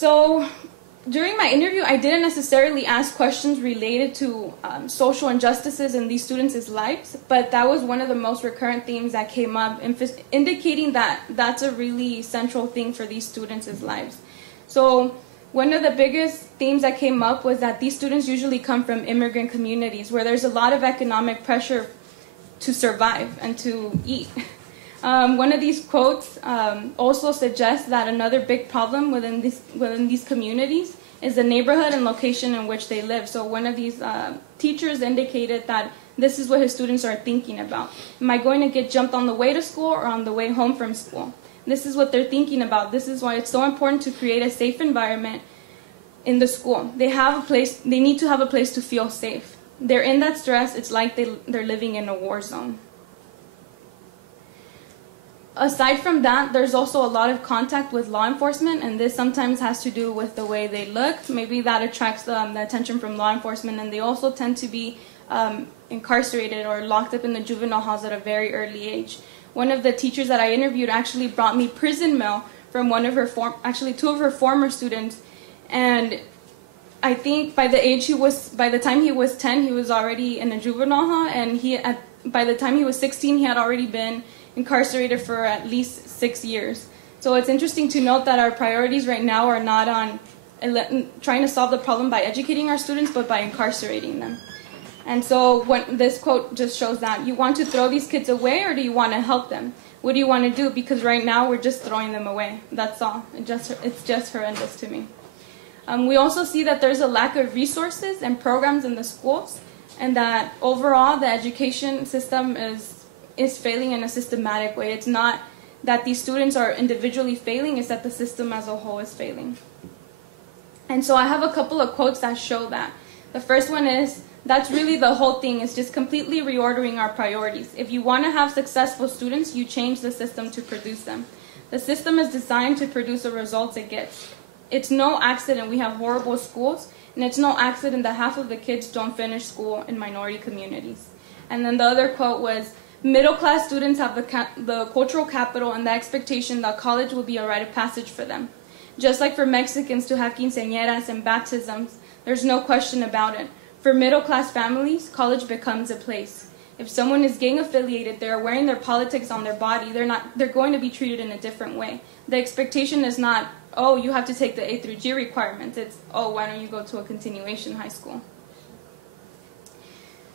So during my interview, I didn't necessarily ask questions related to social injustices in these students' lives, but that was one of the most recurrent themes that came up, indicating that that's a really central thing for these students' lives. So one of the biggest themes that came up was that these students usually come from immigrant communities where there's a lot of economic pressure to survive and to eat. One of these quotes also suggests that another big problem within these communities is the neighborhood and location in which they live. So one of these teachers indicated that this is what his students are thinking about. Am I going to get jumped on the way to school or on the way home from school? This is what they're thinking about. This is why it's so important to create a safe environment in the school. They need to have a place to feel safe. They're in that stress. It's like they're living in a war zone. Aside from that, there's also a lot of contact with law enforcement, and this sometimes has to do with the way they look. Maybe that attracts the attention from law enforcement, and they also tend to be incarcerated or locked up in the juvenile halls at a very early age. One of the teachers that I interviewed actually brought me prison mail from two of her former students, and I think by the time he was 10, he was already in a juvenile hall, and by the time he was 16, he had already been incarcerated for at least 6 years. So it's interesting to note that our priorities right now are not on trying to solve the problem by educating our students, but by incarcerating them. And so this quote just shows that you want to throw these kids away, or do you want to help them? What do you want to do? Because right now we're just throwing them away. That's all. It's just horrendous to me. We also see that there's a lack of resources and programs in the schools, and that overall the education system is failing in a systematic way. It's not that these students are individually failing, it's that the system as a whole is failing. And so I have a couple of quotes that show that. The first one is, that's really the whole thing, is just completely reordering our priorities. If you want to have successful students, you change the system to produce them. The system is designed to produce the results it gets. It's no accident we have horrible schools, and it's no accident that half of the kids don't finish school in minority communities. And then the other quote was, middle-class students have the cultural capital and the expectation that college will be a rite of passage for them. Just like for Mexicans to have quinceañeras and baptisms, there's no question about it. For middle-class families, college becomes a place. If someone is gang-affiliated, they're wearing their politics on their body, they're going to be treated in a different way. The expectation is not, oh, you have to take the A through G requirements. It's, oh, why don't you go to a continuation high school?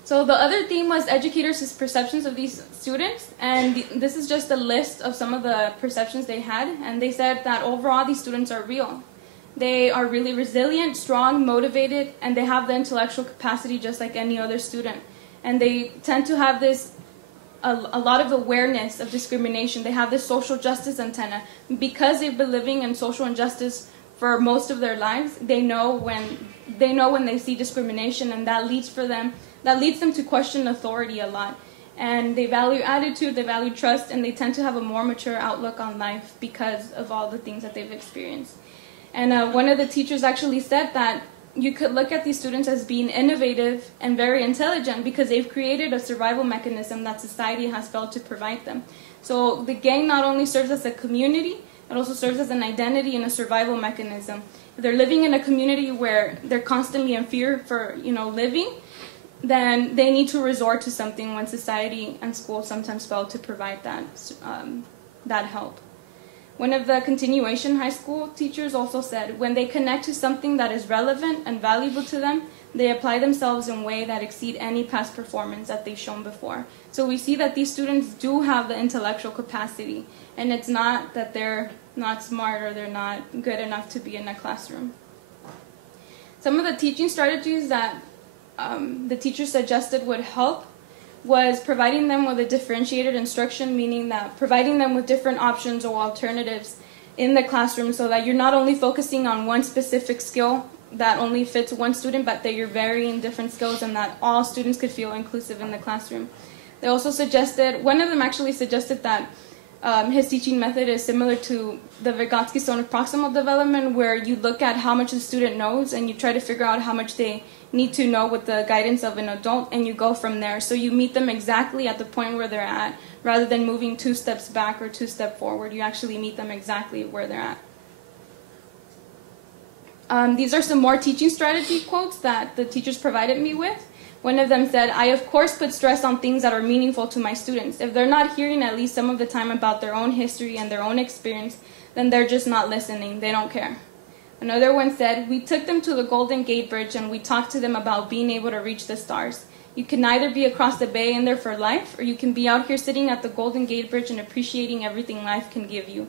So the other theme was educators' perceptions of these students, and this is just a list of some of the perceptions they had, and they said that overall these students are real. They are really resilient, strong, motivated, and they have the intellectual capacity just like any other student. And they tend to have a lot of awareness of discrimination. They have this social justice antenna. Because they've been living in social injustice for most of their lives, they know when they see discrimination, and that leads them to question authority a lot. And they value attitude, they value trust, and they tend to have a more mature outlook on life because of all the things that they've experienced. And one of the teachers actually said that you could look at these students as being innovative and very intelligent because they've created a survival mechanism that society has failed to provide them. So the gang not only serves as a community, it also serves as an identity and a survival mechanism. If they're living in a community where they're constantly in fear for living, then they need to resort to something when society and school sometimes fail to provide that help. One of the continuation high school teachers also said, when they connect to something that is relevant and valuable to them, they apply themselves in a way that exceed any past performance that they've shown before. So we see that these students do have the intellectual capacity, and it's not that they're not smart or they're not good enough to be in a classroom. Some of the teaching strategies that the teacher suggested would help was providing them with a differentiated instruction, meaning that providing them with different options or alternatives in the classroom so that you're not only focusing on one specific skill that only fits one student, but that you're varying different skills and that all students could feel inclusive in the classroom. They also suggested, one of them actually suggested that his teaching method is similar to the Vygotsky zone of proximal development, where you look at how much the student knows and you try to figure out how much they need to know with the guidance of an adult, and you go from there. So you meet them exactly at the point where they're at, rather than moving 2 steps back or 2 steps forward. You actually meet them exactly where they're at. These are some more teaching strategy quotes that the teachers provided me with. One of them said, "I of course put stress on things that are meaningful to my students. If they're not hearing at least some of the time about their own history and their own experience, then they're just not listening. They don't care." Another one said, "We took them to the Golden Gate Bridge and we talked to them about being able to reach the stars. You can either be across the bay in there for life, or you can be out here sitting at the Golden Gate Bridge and appreciating everything life can give you."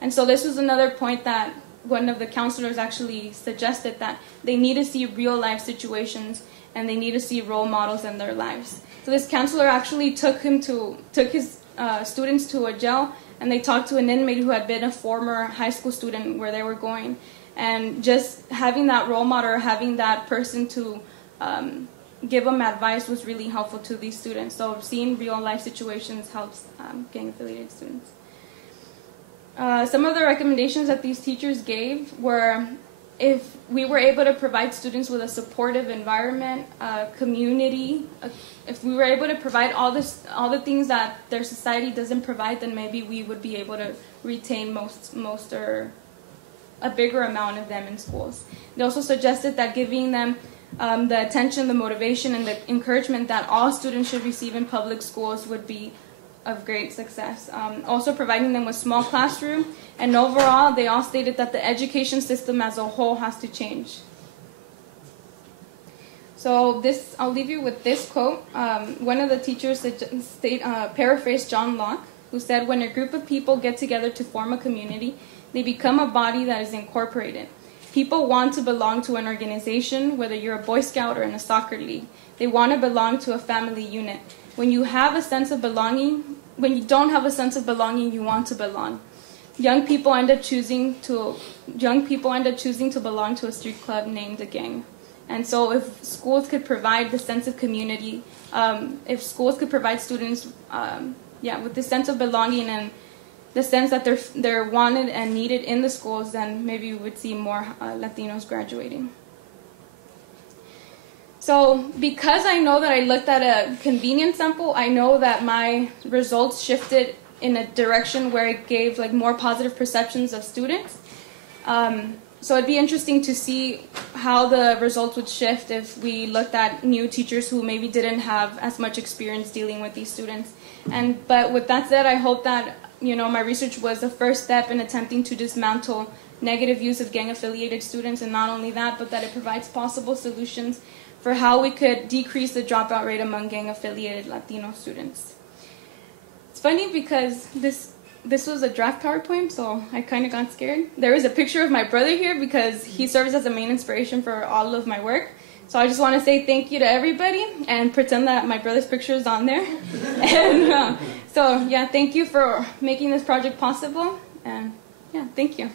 And so this was another point that one of the counselors actually suggested, that they need to see real life situations and they need to see role models in their lives. So this counselor actually took his students to a jail, and they talked to an inmate who had been a former high school student where they were going. And just having that role model, or having that person to give them advice, was really helpful to these students. So seeing real life situations helps gang-affiliated students. Some of the recommendations that these teachers gave were, if we were able to provide students with a supportive environment, community, if we were able to provide all the things that their society doesn't provide, then maybe we would be able to retain most or a bigger amount of them in schools. They also suggested that giving them the attention, the motivation, and the encouragement that all students should receive in public schools would be of great success. Also providing them with small classroom, and overall they all stated that the education system as a whole has to change. So I'll leave you with this quote. One of the teachers paraphrased John Locke, who said, "When a group of people get together to form a community, they become a body that is incorporated. People want to belong to an organization, whether you're a Boy Scout or in a soccer league. They want to belong to a family unit. When you have a sense of belonging, when you don't have a sense of belonging, you want to belong. Young people end up choosing to belong to a street club named a gang." And so if schools could provide the sense of community, if schools could provide students with the sense of belonging and the sense that they're wanted and needed in the schools, then maybe we would see more Latinos graduating. So because I know that I looked at a convenience sample, I know that my results shifted in a direction where it gave more positive perceptions of students. So it'd be interesting to see how the results would shift if we looked at new teachers who maybe didn't have as much experience dealing with these students. But with that said, I hope that my research was a first step in attempting to dismantle negative use of gang-affiliated students, and not only that, but that it provides possible solutions for how we could decrease the dropout rate among gang-affiliated Latino students. It's funny because this was a draft PowerPoint, so I kind of got scared. There is a picture of my brother here because he serves as the main inspiration for all of my work. So I just want to say thank you to everybody and pretend that my brother's picture is on there. And so yeah, thank you for making this project possible. And yeah, thank you.